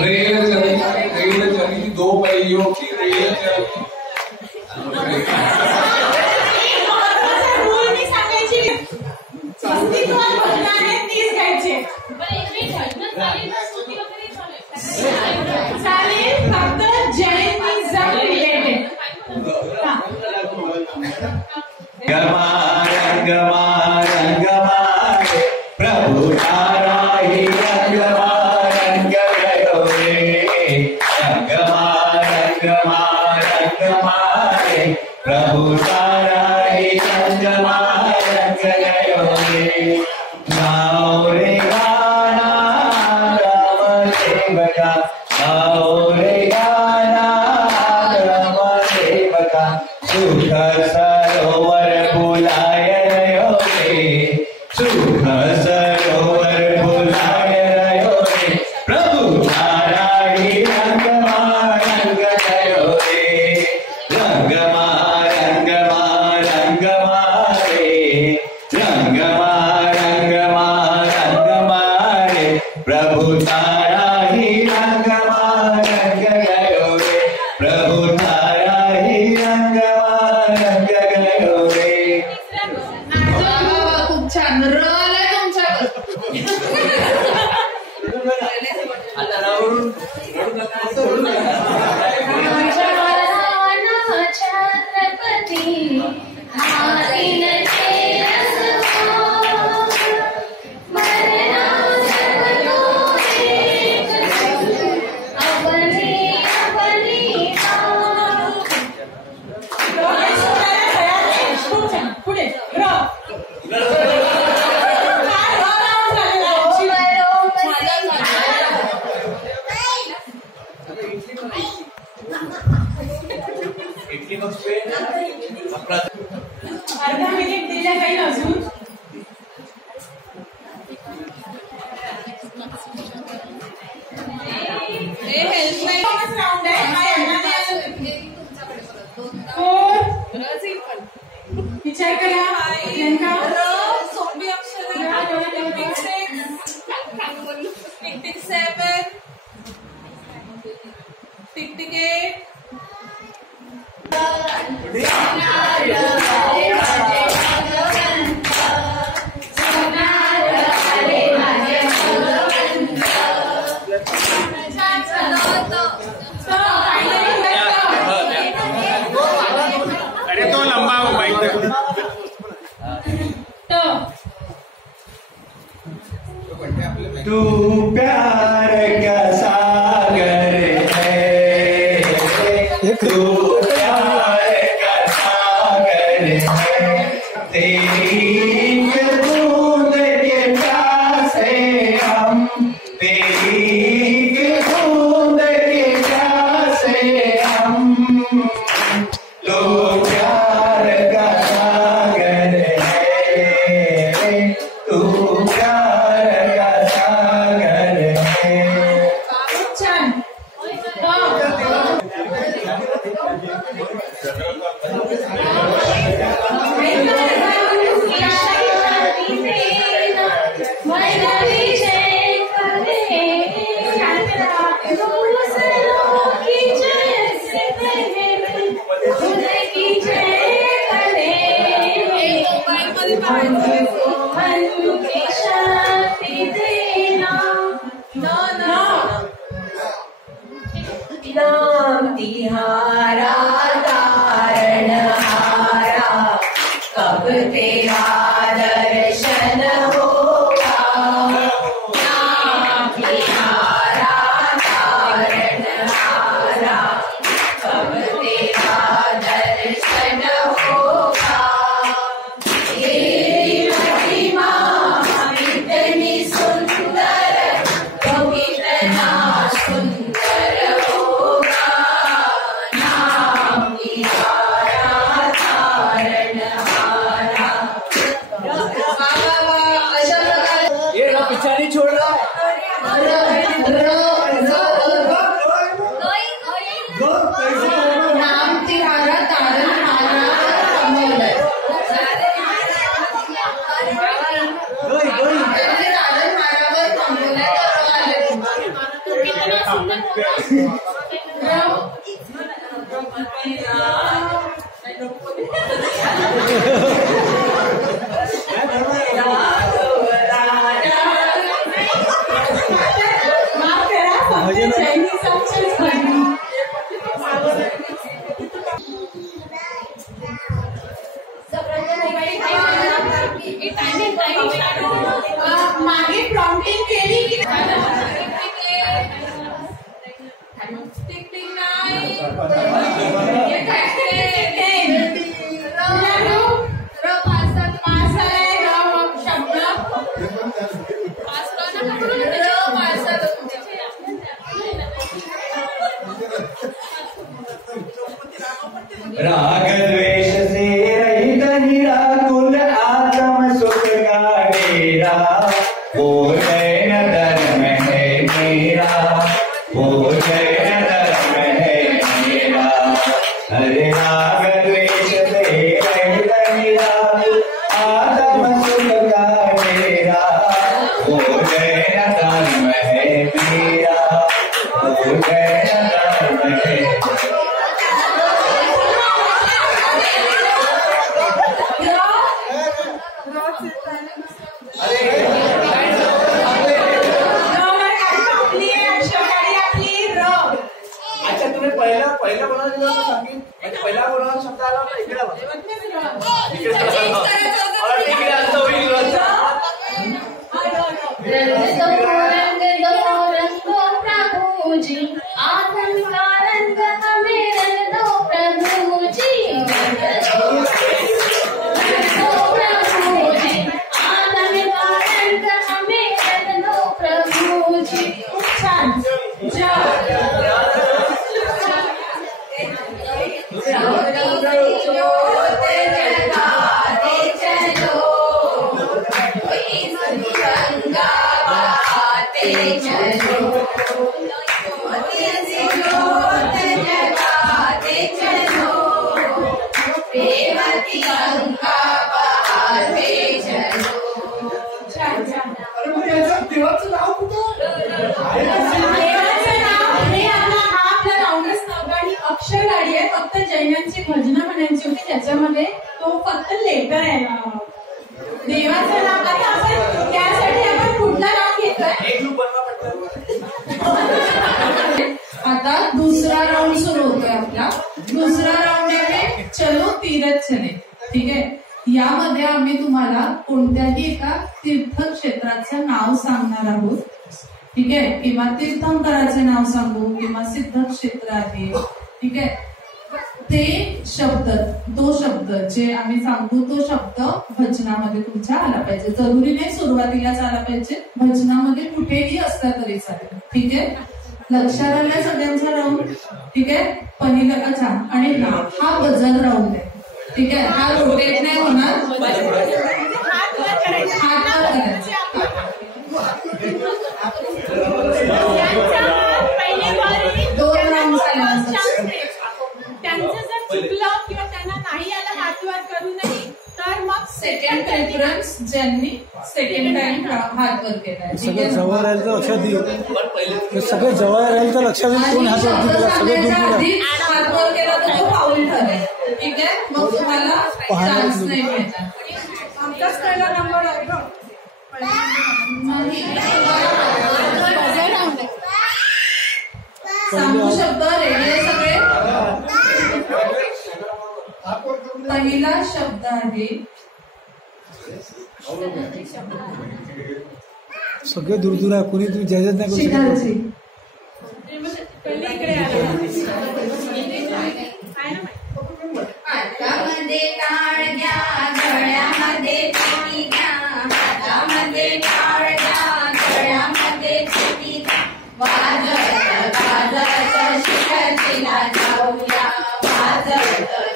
रेल चली 2 पहियों की रेल चली। प्रभु तारा ही रंगमा रंग गयो रे, रंगमा रंगमा रंगमा रे, प्रभु तारा ही रंगमा रंग गयो रे। गाओ रे गाना राम सेवका, गाओ रे गाना राम सेवका, सुख सरोवर बुलाय रयो रे, सुख सरोवर बुलाय रयो रे, प्रभु तारा ही रंगमा रंग गयो रे, रंगमा रंगमा रंगमा रे, रंगमा रंगमा रंगमा रे, प्रभु तारा ही रंगमा रंग गयो रे, प्रभु तारा ही रंगमा रंग गयो रे। खूप छान रला छत्रपती अर्धा मिनिट दिल्या काही अजून राऊंड विचार करा सोपी अक्षर टिक 7 टिक 8 अरे तो लंबा हो भाई तू प्यार का सागर है, तू प्यार का सागर है, तेरी बूंद के प्यासे हम, तेरी बूंद के प्यासे हम, तू प्यार का सागर है, तू प्यार का सागर है। छान तिहारा तारण हारा, कब तेरा दर्शन होगा, नाम तिहारा तारण हारा, कब तेरा दर्शन होगा। तेरी महिमा इतनी सुंदर, तो कितना सुंदर होगा, नाम तिहारा तारण हारा। ये पिछाड़ी छोड़ रहा है। मागे प्रॉम्प्टिंग केली की राग द्वेष से रहित निराकुल आत्म सुख का डेरा, वो जैन धर्म है मेरा, वो जैन धर्म है मेरा। हरे राग द्वेष से रहित निराकुल आत्म सुख का डेरा, वो जैन धर्म है मेरा, वो जैन धर्म है। पहिला कोणाला दिला होता संगीत म्हणजे पहिला कोणाला शब्द आला होता इकडे प्रभु जी आनंद आनंद हमें रंग दो प्रभु जी, प्रभु जी आनंद आनंद हमें रंग दो प्रभु जी। अक्षर गाडी आहे, फक्त जैनांची भजनं म्हणायची होती, त्याच्यामध्ये तो फक्त लेटर आहे देवाचं नाव. आता आपण त्यासाठी आपण कुठलं नाव घेतोय? आता दुसरा राऊंड सुरू होतोय आपला. दुसरा राऊंड आहे चलो तीरथ चले. ठीक आहे, यामध्ये आम्ही तुम्हाला कोणत्याही एका तीर्थक्षेत्राचं नाव सांगणार आहोत. ठीक आहे, किंवा तीर्थंकराचे नाव सांगू किंवा सिद्धक्षेत्र आहे. ठीक आहे, ते शब्द, तो शब्द जे आम्ही सांगू तो शब्द भजनामध्ये तुमच्या आला पाहिजे. जरुरी नाही सुरुवातीलाच आला पाहिजे, भजनामध्ये कुठेही असला तरी चालेल. ठीक आहे, लक्षात आलं सगळ्यांचा राऊंड. ठीक आहे, पहिलं अच्छा आणि हा गजल राऊंड आहे. ठीक आहे, हा रोटेट नाही होणार, हात वर करायचा. दोन राऊंड झाले. त्यांचं जर चुकलं किंवा त्यांना नाही आलं हातवर करू नये तर मग सेकंड प्रेफरन्स ज्यांनी सेकंड टाइम हात वर केलाय. सगळं जवळ राहील तर लक्षात देऊ, सगळे जवळ राहील तर लक्षात देऊ कोण हात वर सगळे हात वर केला तर तो फाऊल ठरेल. ठीक आहे, मग तुम्हाला चान्स नाही मिळणार. आमचाच पहिला नंबर आहे ग. सांगू शब्द रेडी आहे सगळे. पहिला शब्द आहे सगळे दूर दूर आहे, कोणी तुम्ही जजच नाही करू शकत. शिखारची. पहिले इकडे हातामध्ये टाळ घ्या, गळ्यामध्ये पेटी घ्या, हातामध्ये टाळ घ्या, गळ्यामध्ये पेटी घ्या, वाजत गाजत शिखरजीला जाऊया, वाजत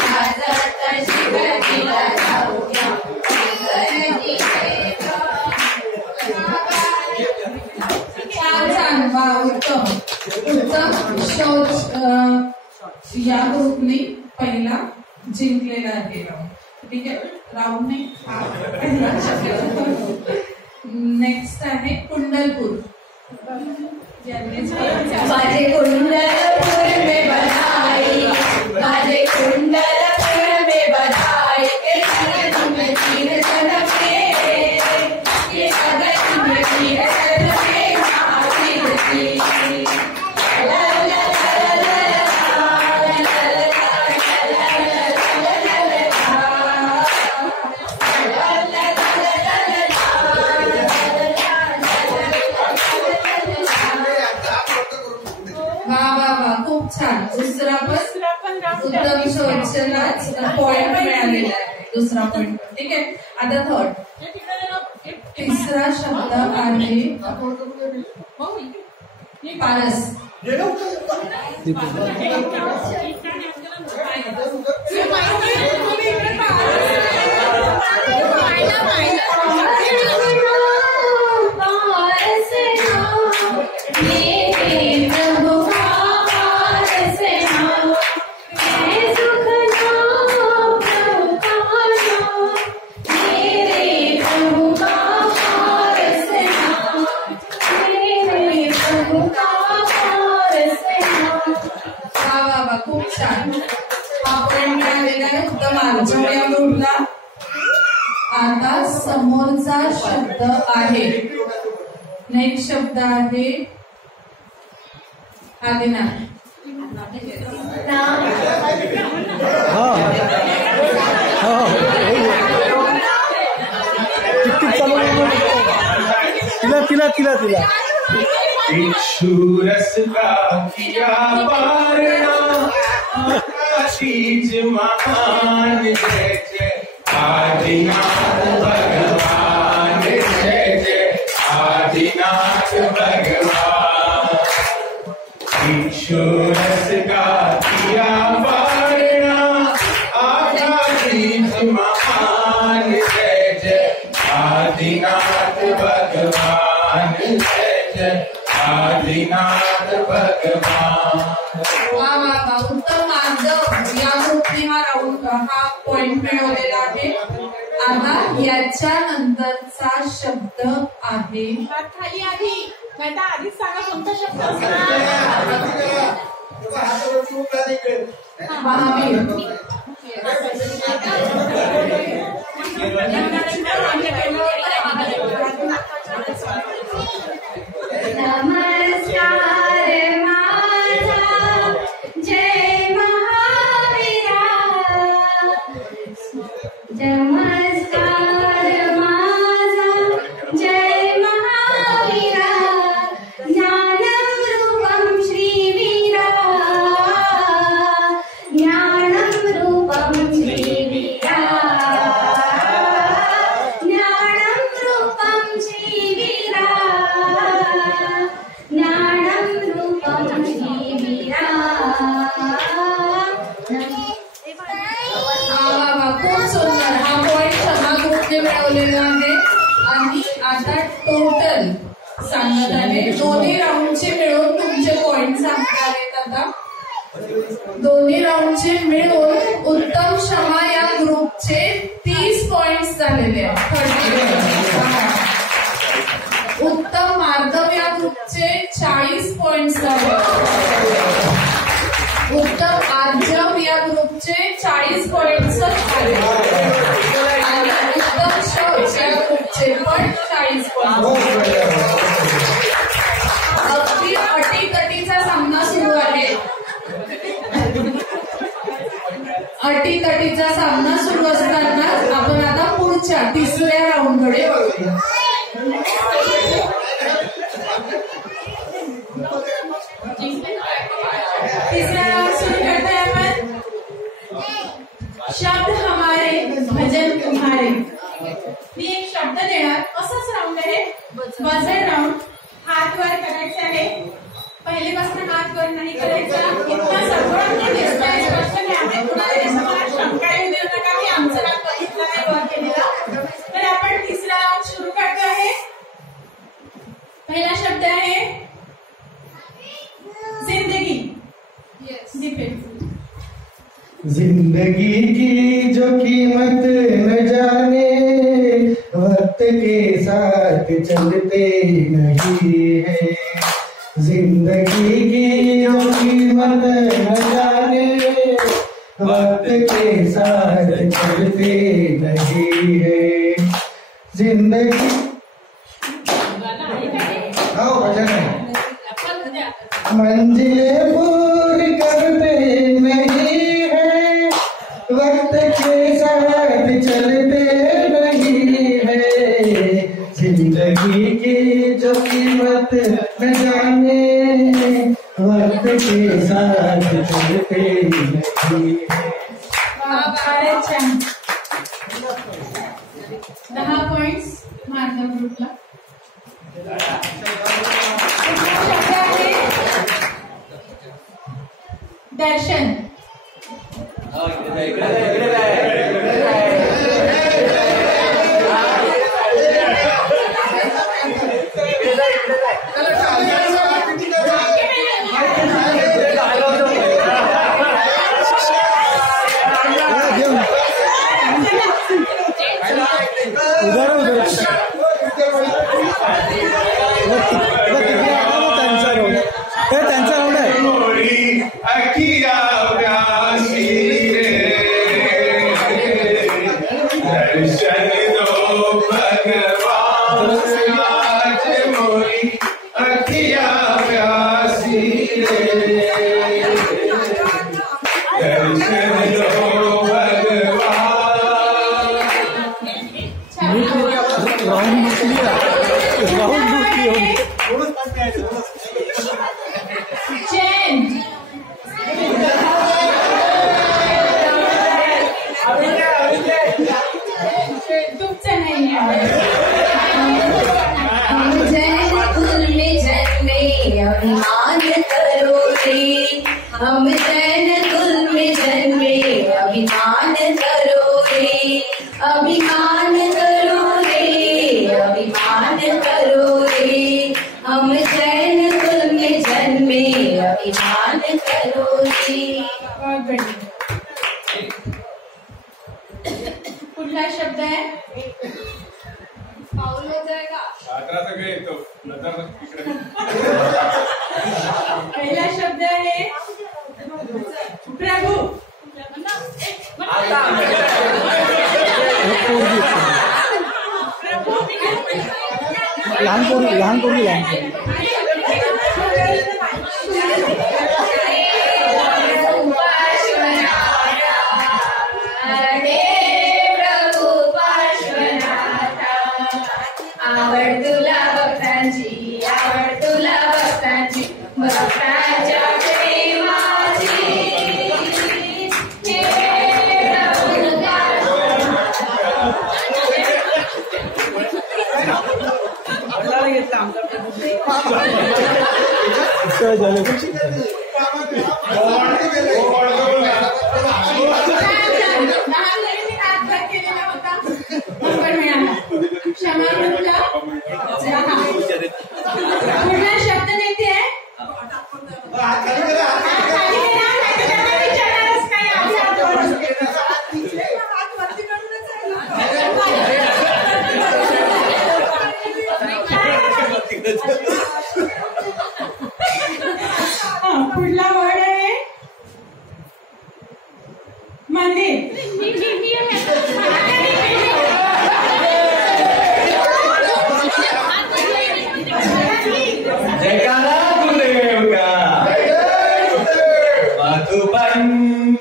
गाजत शिखरजीला जाऊया. छान वा, उत्तम उत्तम. शौच या ग्रुपने पहिला जिंकलेला आहे राऊंड. ठीक आहे, राऊंड नाही हा पहिला. नेक्स्ट आहे कुंडलपूर. बाजे कुंडलपुर में बधाई, बाजे कुंडलपुर में बधाई, कीर्तन में ये जगत में कीर्तन में महावीर की। खूप छान. दुसरा पण उत्तम शोधनाच पॉइंट मिळालेला आहे. दुसरा पॉइंट. ठीक आहे. आता थर्ड. तिसरा शब्द आहे पारस. खूप छान. हा पॉइंट मिळालेला आहे उत्तम आरच्या या ग्रुपला. आता समोरचा शब्द आहे, नेक्स्ट शब्द आहे आदिनाथ. तिला इक्षुरस का किया पारणा, आशीष महान जय जय आदिनाथ भगवान, जय जय आदिनाथ भगवान. इक्षुरस का किया पारणा, आशीष महान जय जय आदिनाथ भगवान, जय जय आदिनाथ भगवान. उत्तम मार्ग या ग्रुपने हा पॉइंट मिळवलेला आहे. आता याच्या नंतरचा शब्द आहे खाली आधी आधीच सांगा कोणता शब्द महावीर. नमस्कार माझा जय महावीरा, नमस्कार माझा जय महावीरा, ज्ञानं रूपं श्रीवीरा, ज्ञानं रूपं श्रीवीरा, ज्ञानं रूपं श्रीवीरा, ज्ञानं रूपं श्रीवीरा. खूप सुंदर. हा पॉइंट सहा ग्रुपने मिळवलेला आहे. आणि आता टोटल सांगत आहे, दोन्ही राऊंडचे मिळून तुमचे पॉइंट सांगत आहेत. आता दोन्ही राऊंडचे मिळून उत्तम शहा या ग्रुपचे 30 पॉइंट झालेले आहेत. उत्तम मार्दव या ग्रुपचे 40 पॉइंट झाले. उत्तम आर्जव या ग्रुपचे 40 पॉइंट झाले. आणि उत्तम शौच या ग्रुपचे पण 40 पॉइंट. अगदी अटीतटीचा सामना सुरू आहे. अटीतटीचा सामना सुरू असताना आपण आता पुढच्या तिसऱ्या राऊंडकडे वळूया. तीसरा राउंड शुरू करते हैं अपन. शब्द हमारे भजन तुम्हारे. मी एक शब्द देणार. असाच राऊंड आहे, वजन राऊंड. हात वर करायचे आहे. पहिलेपासून हात वर नाही करायचा. इतका सगळं दिसतंय स्पष्ट नाही. कुणाला शंका येऊ देऊ नका की आमचं नाव बघितलं नाही वर केलेला. तर आपण तिसरा राऊंड सुरू करतो आहे. पहिला शब्द आहे जिंदगी. जिंदगी की जो कीमत न जाने, वक्त के साथ चलते नहीं है. जिंदगी की जो कीमत न जाने वक्त के साथ चलते नहीं है जिंदगी। आओ भजन है। मंजिलें पूरी करते नहीं है वक्त के साथ चलते नहीं है जिंदगी की जो कीमत न जाने वक्त के साथ चलते नहीं है। 10 पॉइंट्स माझ्या ग्रुपला। दर्शन त्यांचा राऊंड आहे। दर्शन दो भगवान आज मोरी अखिया प्यासी रे दर्शन दो तुमचं नाही आहे। अभिमान करो रे हम जैन कुल में जन्मे अभिमान करो रे अभिमान करो रे अभिमान करो रे हम जैन कुल में जन्मे अभिमान करो रे। पुढला शब्द आहे पाऊल हो जाएगा। पहिला शब्द आहे प्रभू। लहान पोरी आवड तुला भक्तांची भक्ताच्या प्रेमाची पुढला शब्द देते पुढला वर्ड आहे मंदिर। जयकारा गुरुदेव का मधुबन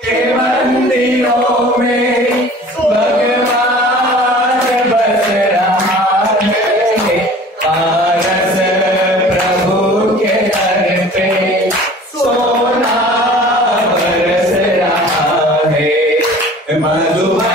के मंदिरों में भगवान बस रहा है पारस प्रभु के दर पे सोना बरस रहा है मधुबन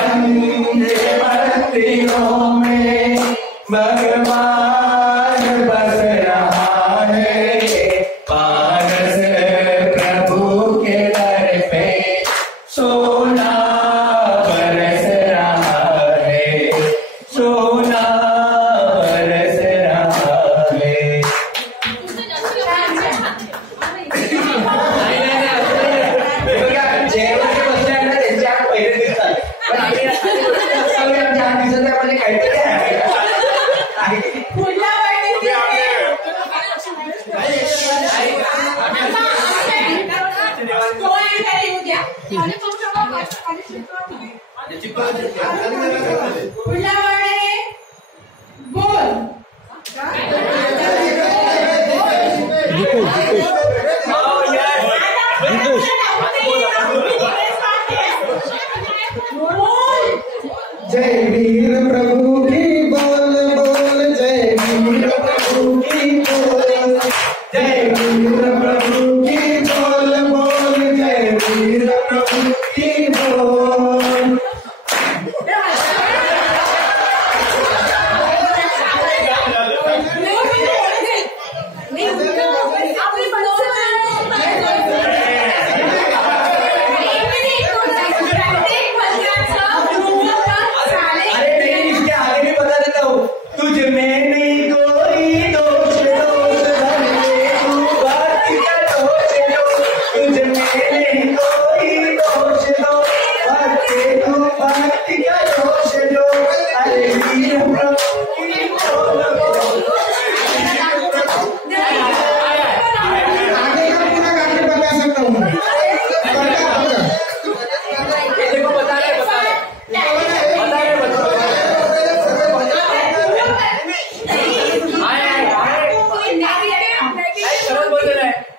पुढला वर्ड आहे बोल. जय वीर प्रभु की बोल बोल, जय वीर प्रभु की बोल, जय वीर प्रभु की बोल बोल, जय वीर प्रभु की बोल.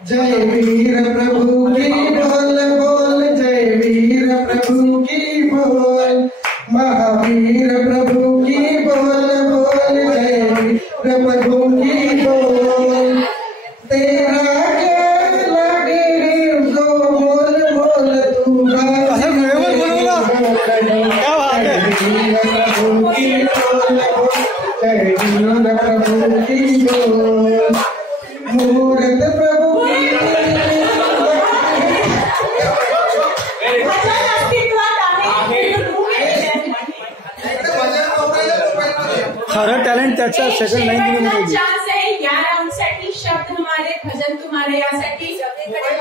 जय वीर प्रभु की बोल बोल, जय वीर प्रभु की बोल, महावीर प्रभु की बोल बोल, जय वीर प्रभु की बोल. तेरा क्या लगे तो बोल बोल तू क्या बात है. वीर प्रभु की बोल बोल, जय वीर प्रभु की बोल. मूर्त प्रभु खरं टॅलेंट त्याचा सेकंड लाईन तुम्ही चान्स आहे या राऊंड साठी. शब्द हमारे भजन तुम्हारे यासाठी सगळीकडे